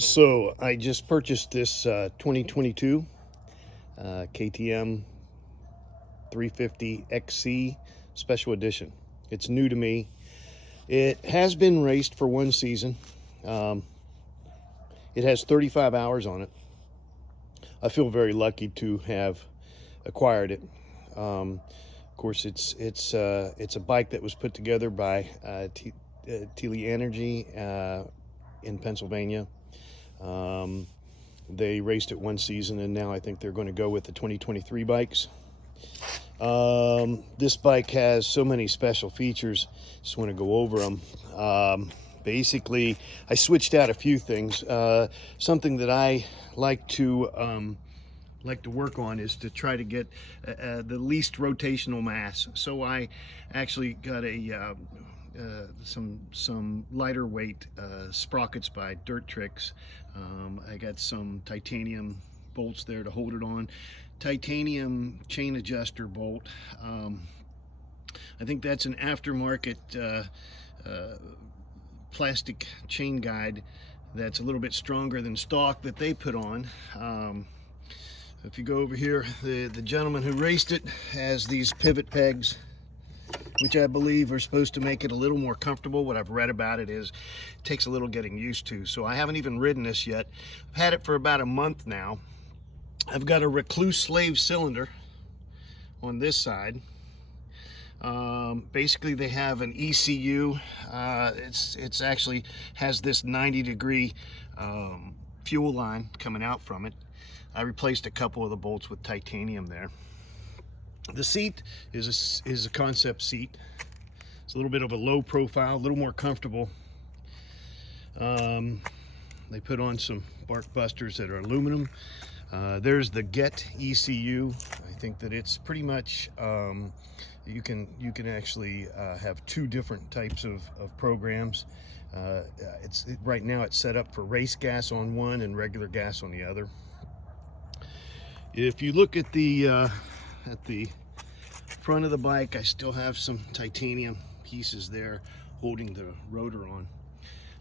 So I just purchased this 2022 KTM 350 XC Special Edition. It's new to me. It has been raced for one season. It has 35 hours on it. I feel very lucky to have acquired it. Of course, it's a bike that was put together by Teely Energy in Pennsylvania. They raced it one season, and now I think they're going to go with the 2023 bikes. This bike has so many special features. Just want to go over them. Basically, I switched out a few things. Something that I like to work on is to try to get the least rotational mass. So I actually got a some lighter weight sprockets by Dirt Trix. I got some titanium bolts there to hold it on. Titanium chain adjuster bolt. I think that's an aftermarket plastic chain guide that's a little bit stronger than stock that they put on. If you go over here, the gentleman who raced it has these pivot pegs, which I believe are supposed to make it a little more comfortable. What I've read about it is it takes a little getting used to. So I haven't even ridden this yet. I've had it for about a month now. I've got a Rekluse slave cylinder on this side. Basically they have an ECU. It's actually has this 90-degree fuel line coming out from it. I replaced a couple of the bolts with titanium there. The seat is a Consept Seat. It's a little bit of a low profile, a little more comfortable. They put on some bark busters that are aluminum. There's the Get ECU. I think that it's pretty much you can actually have two different types of programs. Right now it's set up for race gas on one and regular gas on the other. If you look at the front of the bike, I still have some titanium pieces there holding the rotor on.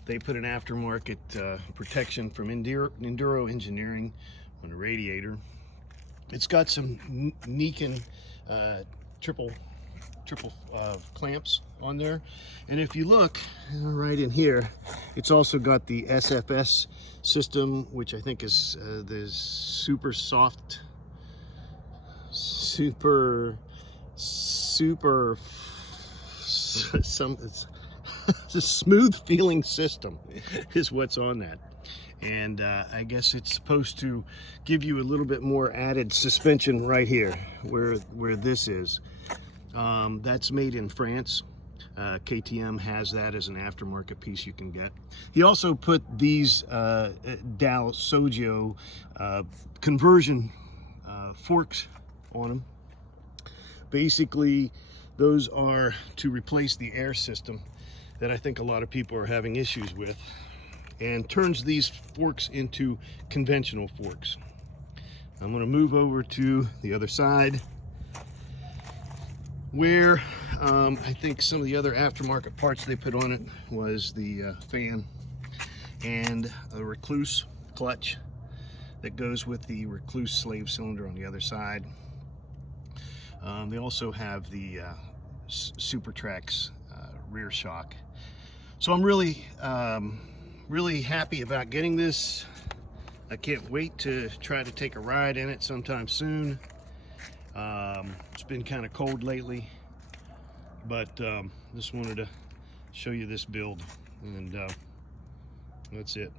They put an aftermarket protection from Enduro Engineering on the radiator. It's got some Neken triple clamps on there, and if you look right in here, it's also got the SFS system, which I think is the super soft, super it's a smooth feeling system is what's on that. And I guess it's supposed to give you a little bit more added suspension right here where this is. That's made in France. KTM has that as an aftermarket piece you can get. He also put these Dal Sogio conversion forks on them. Basically, those are to replace the air system that I think a lot of people are having issues with, and turns these forks into conventional forks. I'm going to move over to the other side where I think some of the other aftermarket parts they put on it was the fan and a Rekluse clutch that goes with the Rekluse slave cylinder on the other side. They also have the Super Trax rear shock. So I'm really happy about getting this. I can't wait to try to take a ride in it sometime soon. It's been kind of cold lately, but just wanted to show you this build, and that's it.